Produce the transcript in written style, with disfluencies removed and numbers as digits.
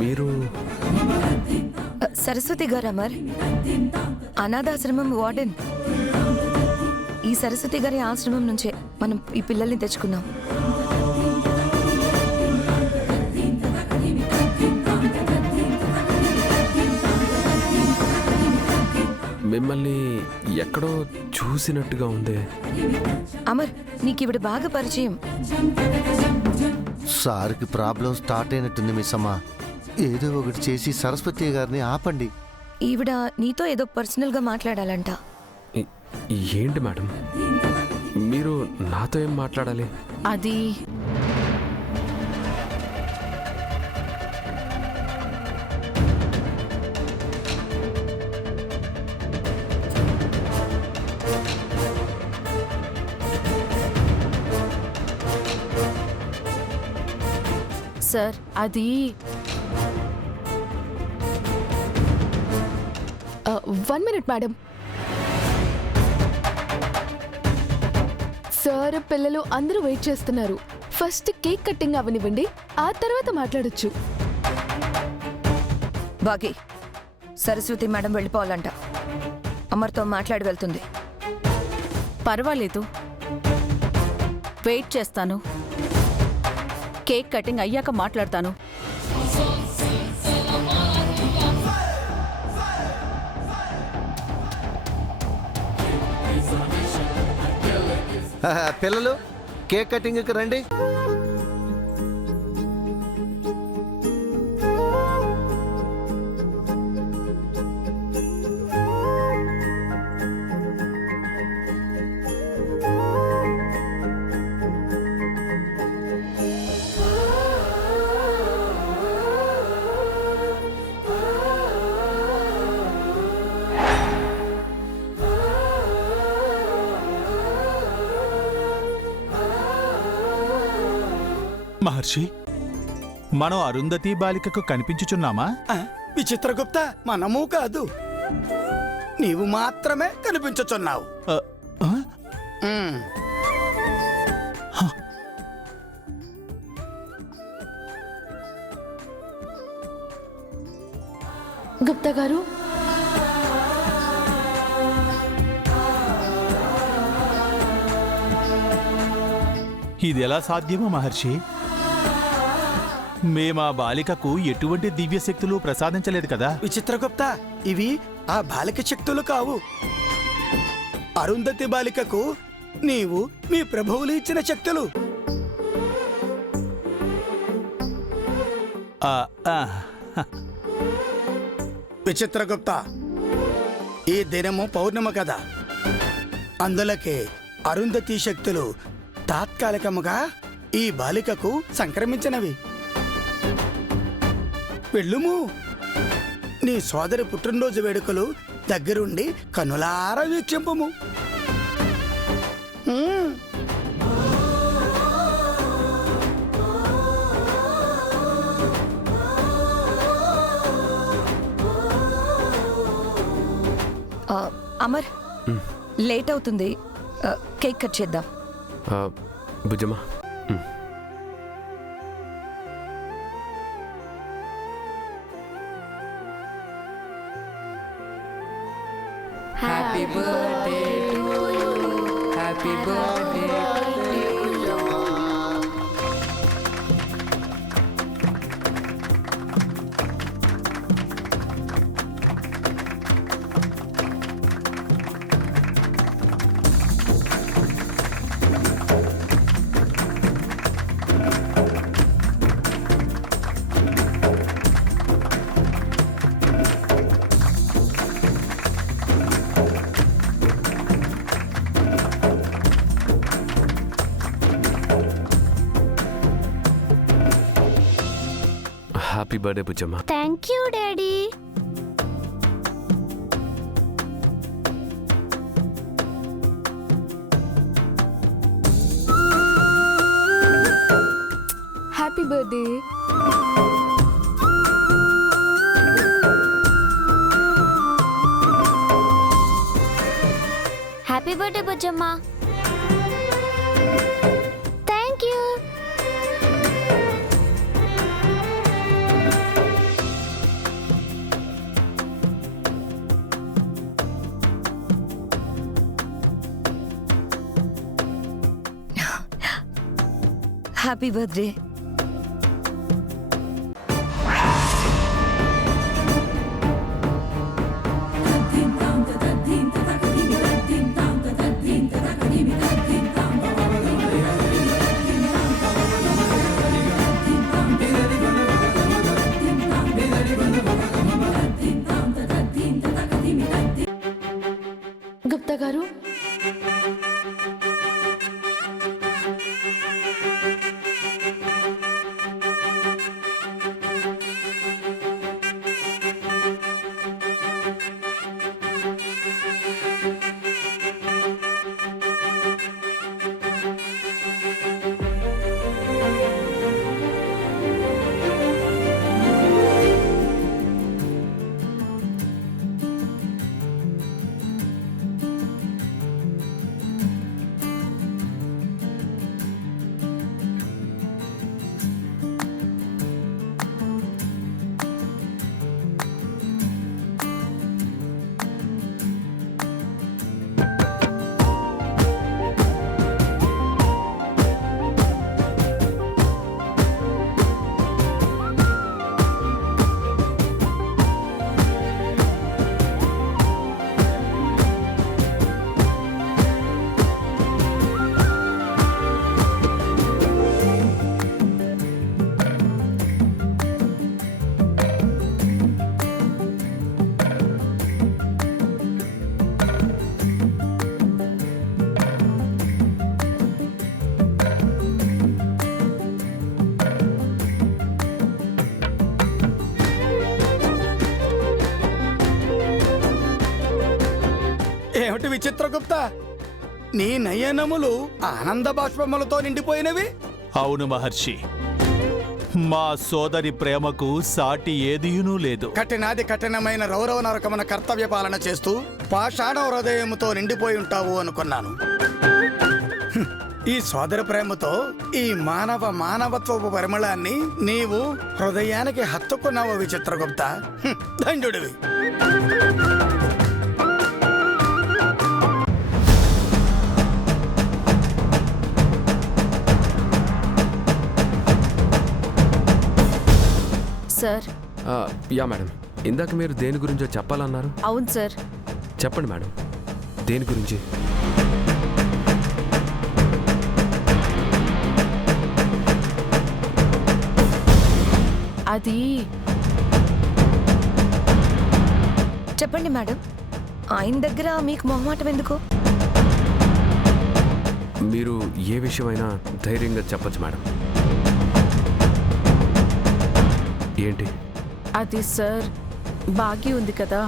మీరు సరస్వతి గారు అమర్, అనాథాశ్రమం వార్డెన్. ఈ సరస్వతి గారి ఆశ్రమం నుంచే మనం ఈ పిల్లల్ని తెచ్చుకున్నాం. మిమ్మల్ని ఎక్కడో చూసినట్టుగా ఉంది. అమర్, నీకు ఇవిడ బాగా పరిచయం. సార్కి ప్రాబ్లం స్టార్ట్ అయినట్టుంది మిస్ అమ్మ. ఏదో ఒకటి చేసి సరస్వతి గారిని ఆపండి. ఈవిడ నీతో ఏదో పర్సనల్గా మాట్లాడాలంట. ఏంటి మేడం, మీరు నాతో ఏం మాట్లాడాలి? అది సార్, అది 1 minute మేడం. సార్, పిల్లలు అందరూ వెయిట్ చేస్తున్నారు. ఫస్ట్ కేక్ కట్టింగ్ అవనివ్వండి, ఆ తర్వాత మాట్లాడొచ్చు. బాగి, సరస్వతి మేడం వెళ్ళిపోవాలంట. అమర్తో మాట్లాడి వెళ్తుంది. పర్వాలేదు, వెయిట్ చేస్తాను. కేక్ కటింగ్ అయ్యాక మాట్లాడతాను. పిల్లలు కేక్ కటింగ్కి రండి. మహర్షి, మనం అరుంధతి బాలికకు కనిపించుచున్నామా? విచిత్రగుప్త, మనము కాదు, నీవు మాత్రమే కనిపించుచున్నావు. గుప్తా గారు, ఇది ఎలా సాధ్యమో మహర్షి? మేమా బాలికకు ఎటువంటి దివ్యశక్తులు ప్రసాదించలేదు కదా. విచిత్రగుప్త, ఇవి ఆ బాలిక శక్తులు కావు. అరుంధతి బాలికకు నీవు మీ ప్రభువులు ఇచ్చిన శక్తులు. విచిత్రగుప్త, ఈ దినము పౌర్ణమి కదా, అందులకే అరుంధతి శక్తులు తాత్కాలికముగా ఈ బాలికకు సంక్రమించినవి. వెళ్ళుము, నీ సోదరి పుట్టినరోజు వేడుకలు దగ్గరుండి కనులారా వీక్షింపము. అమర్, లేట్ అవుతుంది, కేక్ కట్ చేద్దాం. భుజమా, Happy birthday to you. Happy birthday to you. Happy birthday Bujjamma. Thank you daddy. Happy birthday. Happy birthday Bujjamma. Thank you. Happy birthday. Gupta గారు, ఏమిటి విచిత్రగుప్త, నీ నయనములు ఆనంద బాష్పములతో నిండిపోయినవి. అవును మహర్షి, మా సోదరి ప్రేమకు సాటి ఏదియునూ లేదు. కఠినాది కఠినమైన రౌరవ నరకమున కర్తవ్య పాలన చేస్తూ పాషాణ హృదయముతో నిండిపోయి ఉంటావు అనుకున్నాను. ఈ సోదర ప్రేమతో ఈ మానవత్వపు పరిమళాన్ని నీవు హృదయానికి హత్తుకున్నావు విచిత్రగుప్త. ధన్యుడివి. సార్. యా మేడం, ఇందాక మీరు దేని గురించో చెప్పాలన్నారు. అవును సార్. చెప్పండి మేడం, దేని గురించి? అది చెప్పండి మేడం, ఆయన దగ్గర మీకు మొహమాటం ఎందుకు? మీరు ఏ విషయమైనా ధైర్యంగా చెప్పొచ్చు మేడం. ఏంటి? అది సార్, బాకీ ఉంది కదా,